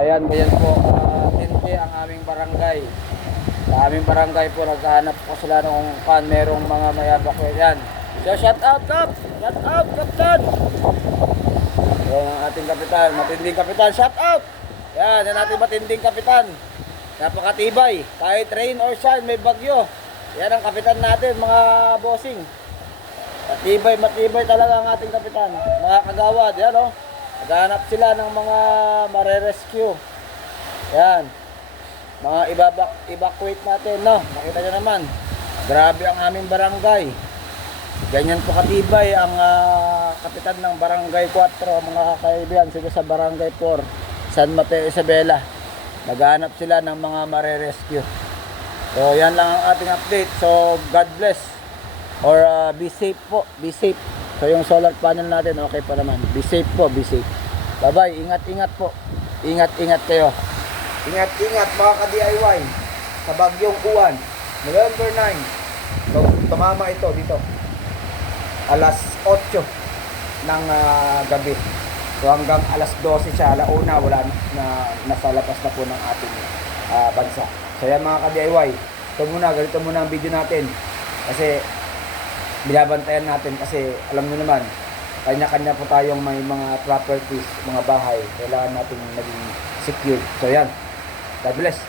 ayan, ganyan po, tinte ang aming barangay. Sa aming barangay po, naghahanap po sila nung merong mga mayabak ko yan. So, shout out, Kap! Shout out, Kapitan! Yan ang ating kapitan, matinding kapitan, shout out! Yan, yan ating matinding kapitan. Napakatibay, kahit rain or shine, may bagyo. Yan ang kapitan natin, mga bossing. Matibay talaga ang ating kapitan. Mga kagawad, yan o. Naghahanap sila ng mga mare-rescue. Yan. Mga evacuate natin, no? Nakita nyo naman. Grabe ang aming barangay. Ganyan po katibay ang kapitan ng Barangay 4, mga kaibigan. Sila sa Barangay 4, San Mateo Isabela. Naghahanap sila ng mga mare-rescue. So, yan lang ang ating update. So, God bless. Or be safe po. Be safe. So, yung solar panel natin, okay pa naman. Be safe po. Be safe. Bye-bye. Ingat-ingat po. Ingat-ingat kayo. Ingat-ingat mga ka-DIY. Sa Bagyong Uwan. November 9. So, tumama ito dito. Alas 8 ng gabi. So, hanggang alas 12 siya. Alauna, wala na, nasa labas na po ng ating bansa. So, yan mga ka-DIY. Ito muna. Ganito muna ang video natin. Kasi, binabantayan natin kasi alam nyo naman, kanya-kanya po tayong may mga properties, mga bahay, kailangan natin maging secure. So yan, God bless.